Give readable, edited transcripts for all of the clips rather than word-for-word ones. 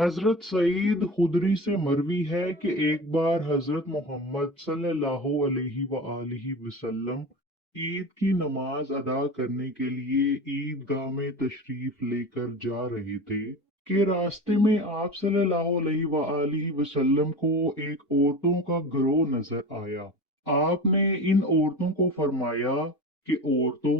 हजरत सईद खुदरी से मरवी है कि एक बार हजरत मोहम्मद सल्लल्लाहु अलैहि वसल्लम ईद की नमाज अदा करने के लिए ईदगाह में तशरीफ लेकर जा रहे थे कि रास्ते में आप सल्लल्लाहु अलैहि वसल्लम को एक औरतों का गिरोह नजर आया। आपने इन औरतों को फरमाया कि औरतों,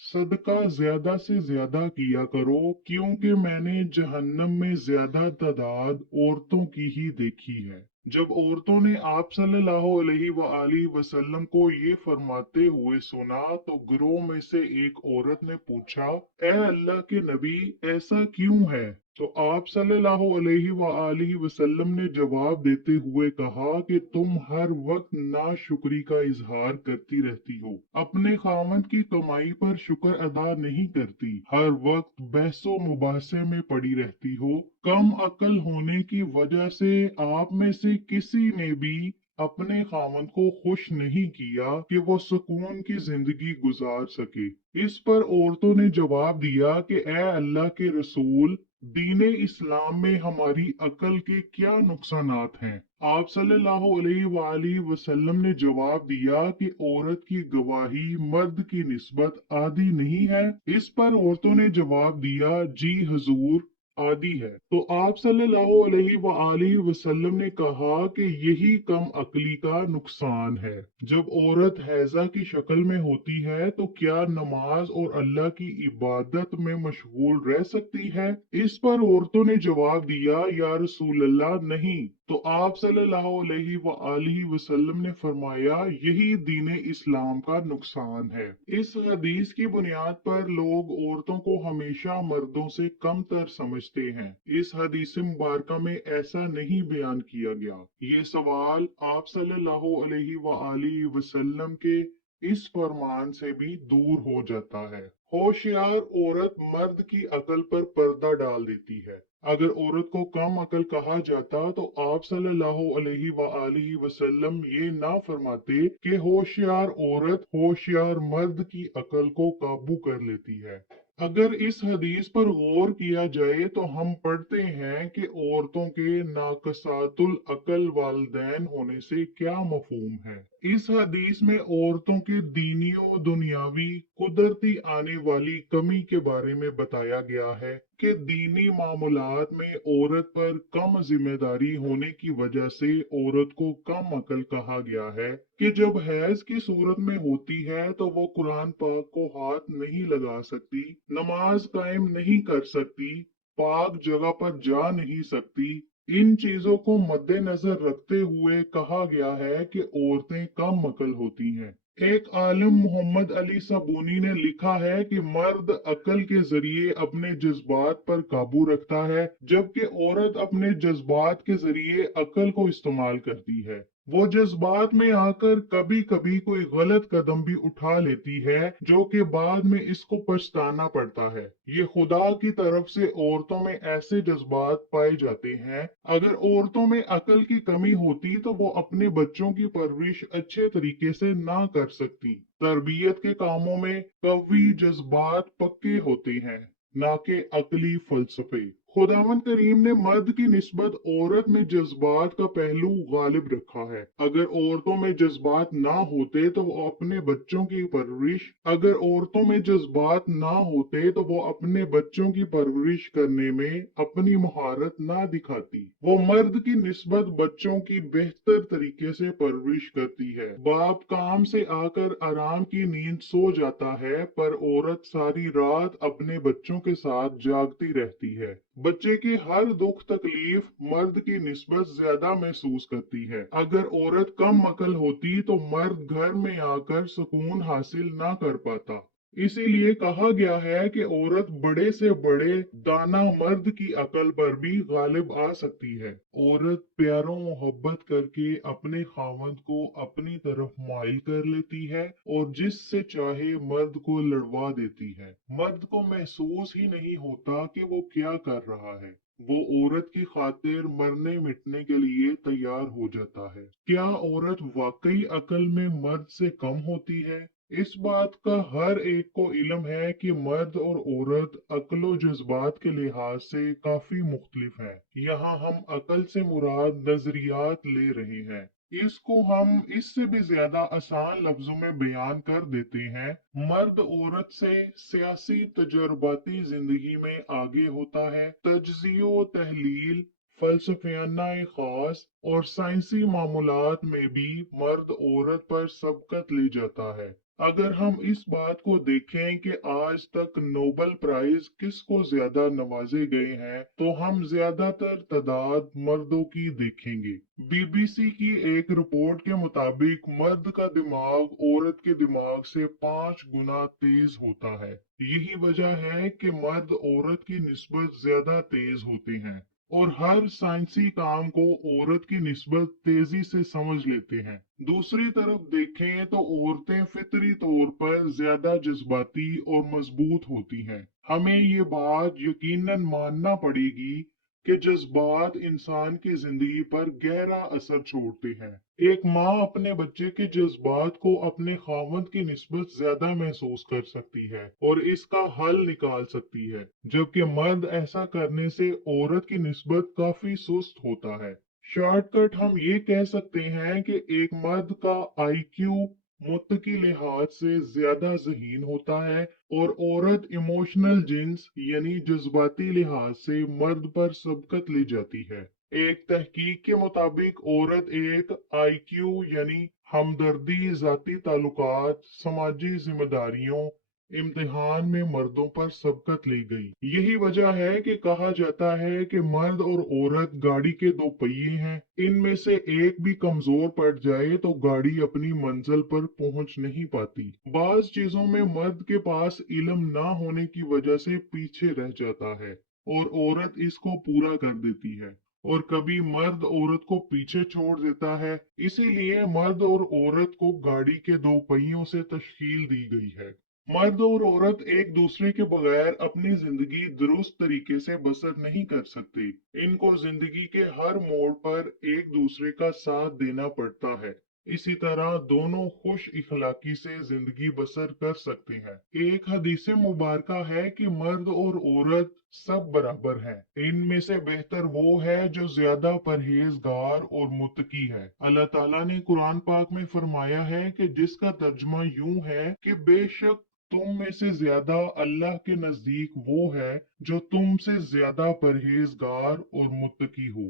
सदका ज्यादा से ज्यादा किया करो, क्योंकि मैंने जहन्नम में ज्यादा तादाद औरतों की ही देखी है। जब औरतों ने आप सल्लल्लाहु अलैहि वसल्लम को ये फरमाते हुए सुना तो गिरोह में से एक औरत ने पूछा, ए अल्लाह के नबी, ऐसा क्यों है? तो आप सल्लल्लाहु अलैहि वसल्लम ने जवाब देते हुए कहा कि तुम हर वक्त नाशुक्री का इजहार करती रहती हो, अपने खामद की कमाई पर शुक्र अदा नहीं करती, हर वक्त बहसो मुबासे में पड़ी रहती हो। कम अकल होने की वजह से आप में से किसी ने भी अपने खामद को खुश नहीं किया कि वो सुकून की जिंदगी गुजार सके। इस पर औरतों ने जवाब दिया कि ए अल्लाह के रसूल, दीने इस्लाम में हमारी अकल के क्या नुकसानात हैं? आप सल्लल्लाहु अलैहि वसल्लम ने जवाब दिया कि औरत की गवाही मर्द की निस्बत आधी नहीं है। इस पर औरतों ने जवाब दिया, जी हुजूर, आदि है। तो आप सल्लल्लाहु अलैहि वसल्लम ने कहा कि यही कम अकली का नुकसान है। जब औरत हैजा की शक्ल में होती है तो क्या नमाज और अल्लाह की इबादत में मशगूल रह सकती है? इस पर औरतों ने जवाब दिया, या रसूल अल्लाह, नहीं। तो आप सल्लल्लाहु अलैहि वसल्लम ने फरमाया, यही दीन इस्लाम का नुकसान है। इस हदीस की बुनियाद पर लोग औरतों को हमेशा मर्दों से कमतर समझते हैं। इस हदीस मुबारका में ऐसा नहीं बयान किया गया। ये सवाल आप सल्लल्लाहु अलैहि वसल्लम के इस फरमान से भी दूर हो जाता है। होशियार औरत मर्द की अकल पर पर्दा डाल देती है। अगर औरत को कम अकल कहा जाता तो आप सल्लल्लाहु अलैहि वसल्लम ये ना फरमाते कि होशियार औरत होशियार मर्द की अकल को काबू कर लेती है। अगर इस हदीस पर गौर किया जाए तो हम पढ़ते हैं कि औरतों के नाकसातुल अकल वालदैन होने से क्या मफहूम है। इस हदीस में औरतों के दीनी और दुनियावी कुदरती आने वाली कमी के बारे में बताया गया है कि दीनी मामूलात में औरत पर कम जिम्मेदारी होने की वजह से औरत को कम अकल कहा गया है कि जब हैज की सूरत में होती है तो वो कुरान पाक को हाथ नहीं लगा सकती, नमाज कायम नहीं कर सकती, पाक जगह पर जा नहीं सकती। इन चीजों को मद्देनजर रखते हुए कहा गया है कि औरतें कम अकल होती हैं। एक आलिम मोहम्मद अली सबूनी ने लिखा है कि मर्द अकल के जरिए अपने जज्बात पर काबू रखता है, जबकि औरत अपने जज्बात के जरिए अकल को इस्तेमाल करती है। वो जज्बात में आकर कभी कभी कोई गलत कदम भी उठा लेती है, जो कि बाद में इसको पछताना पड़ता है। ये खुदा की तरफ से औरतों में ऐसे जज्बात पाए जाते हैं। अगर औरतों में अकल की कमी होती तो वो अपने बच्चों की परवरिश अच्छे तरीके से ना कर सकती। तरबियत के कामों में कवी जज्बात पक्के होते हैं, ना कि अकली फलसफे। खुदावंद करीम ने मर्द की निस्बत औरत में जज्बात का पहलू गालिब रखा है। अगर औरतों में जज्बात ना होते तो वो अपने बच्चों की परवरिश अगर औरतों में जज्बात ना होते तो वो अपने बच्चों की परवरिश करने में अपनी महारत ना दिखाती। वो मर्द की निस्बत बच्चों की बेहतर तरीके से परवरिश करती है। बाप काम से आकर आराम की नींद सो जाता है, पर औरत सारी रात अपने बच्चों के साथ जागती रहती है। बच्चे की हर दुख तकलीफ मर्द की निस्बत ज्यादा महसूस करती है। अगर औरत कम अकल होती तो मर्द घर में आकर सुकून हासिल ना कर पाता। इसीलिए कहा गया है कि औरत बड़े से बड़े दाना मर्द की अकल पर भी गालिब आ सकती है। औरत प्यारो मोहब्बत करके अपने खावंद को अपनी तरफ माइल कर लेती है और जिससे चाहे मर्द को लड़वा देती है। मर्द को महसूस ही नहीं होता कि वो क्या कर रहा है। वो औरत की खातिर मरने मिटने के लिए तैयार हो जाता है। क्या औरत वाकई अकल में मर्द से कम होती है? इस बात का हर एक को इल्म है कि मर्द और औरत अक्ल और जज्बात के लिहाज से काफी मुख्तलिफ हैं। यहाँ हम अकल से मुराद नजरियात ले रहे हैं। इसको हम इससे भी ज्यादा आसान लफ्जों में बयान कर देते हैं। मर्द औरत से सियासी तजुर्बाती जिंदगी में आगे होता है। तज्जियो तहलील, फलसफियाना खास और साइंसी मामूलात में भी मर्द औरत पर सबकत ले जाता है। अगर हम इस बात को देखें कि आज तक नोबेल प्राइज किसको ज्यादा नवाजे गए हैं, तो हम ज्यादातर तादाद मर्दों की देखेंगे। बीबीसी की एक रिपोर्ट के मुताबिक मर्द का दिमाग औरत के दिमाग से 5 गुना तेज होता है। यही वजह है कि मर्द औरत की निस्बत ज्यादा तेज होते हैं और हर साइंसी काम को औरत की निस्बत तेजी से समझ लेते हैं। दूसरी तरफ देखें तो औरतें फितरी तौर पर ज्यादा जज्बाती और मजबूत होती हैं। हमें ये बात यकीनन मानना पड़ेगी कि जज्बात इंसान की जिंदगी पर गहरा असर छोड़ते हैं। एक माँ अपने बच्चे के जज्बात को अपने खावंद की निस्बत ज्यादा महसूस कर सकती है और इसका हल निकाल सकती है, जबकि मर्द ऐसा करने से औरत की निस्बत काफी सुस्त होता है। शॉर्टकट हम ये कह सकते हैं कि एक मर्द का आईक्यू मुत्तकी लिहाज से ज्यादा ज़हीन होता है और औरत इमोशनल जिन्स यानी जज्बाती लिहाज से मर्द पर सबकत ले जाती है। एक तहकीक के मुताबिक औरत एक आईक्यू यानी हमदर्दी, जाती ताल्लुकात, समाजी जिम्मेदारियों इम्तिहान में मर्दों पर सबकत ले गई। यही वजह है कि कहा जाता है कि मर्द और औरत गाड़ी के दो पहिए हैं। इनमें से एक भी कमजोर पड़ जाए तो गाड़ी अपनी मंजिल पर पहुंच नहीं पाती। बाज चीजों में मर्द के पास इल्म ना होने की वजह से पीछे रह जाता है और औरत इसको पूरा कर देती है, और कभी मर्द औरत को पीछे छोड़ देता है। इसीलिए मर्द और औरत को गाड़ी के दो पहियों से तश्कील दी गई है। मर्द और औरत एक दूसरे के बगैर अपनी जिंदगी दुरुस्त तरीके से बसर नहीं कर सकते। इनको जिंदगी के हर मोड़ पर एक दूसरे का साथ देना पड़ता है। इसी तरह दोनों खुश इखलाकी से जिंदगी बसर कर सकते हैं। एक हदीस मुबारका है कि मर्द और औरत सब बराबर हैं। इनमें से बेहतर वो है जो ज्यादा परहेजगार और मुत्तकी है। अल्लाह ताला ने कुरान पाक में फरमाया है कि जिसका तर्जुमा यूं है कि बेशक तुम में से ज्यादा अल्लाह के नजदीक वो है जो तुमसे ज्यादा परहेजगार और मुत्तकी हो।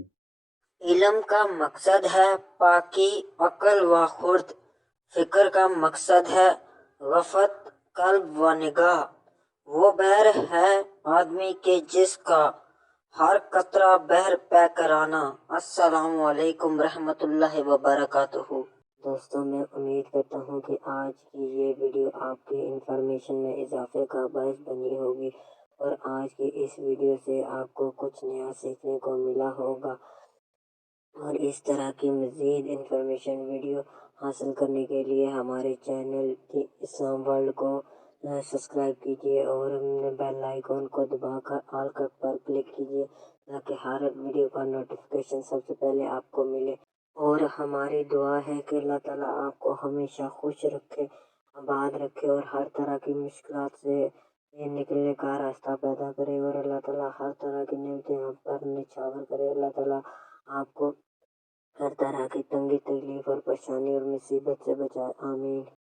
इल्म का मकसद है पाकी अक्ल व खुर्द, फिक्र का मकसद है गफत कल्ब व निगाह। वो बहर है आदमी के जिसका हर कतरा बहर पै कराना। अस्सलामु अलैकुम रहमतुल्लाहि व बरकातुहू। दोस्तों, मैं उम्मीद करता हूँ कि आज की ये वीडियो आपकी इंफॉर्मेशन में इजाफे का बायस बनी होगी और आज की इस वीडियो से आपको कुछ नया सीखने को मिला होगा। और इस तरह की मज़ीद इंफॉर्मेशन वीडियो हासिल करने के लिए हमारे चैनल की इस्लाम वर्ल्ड को सब्सक्राइब कीजिए और बेल आइकॉन को दबाकर ऑल पर क्लिक कीजिए ताकि हर वीडियो का नोटिफिकेशन सबसे पहले आपको मिले। और हमारी दुआ है कि अल्लाह ताला आपको हमेशा खुश रखे, आबाद रखे और हर तरह की मुश्किलात से निकलने का रास्ता पैदा करे और अल्लाह ताला हर तरह की नेमतें आप पर निछावर करे। अल्लाह ताला आपको हर तरह की तंगी तकलीफ और परेशानी और मुसीबत से बचाए। आमीन।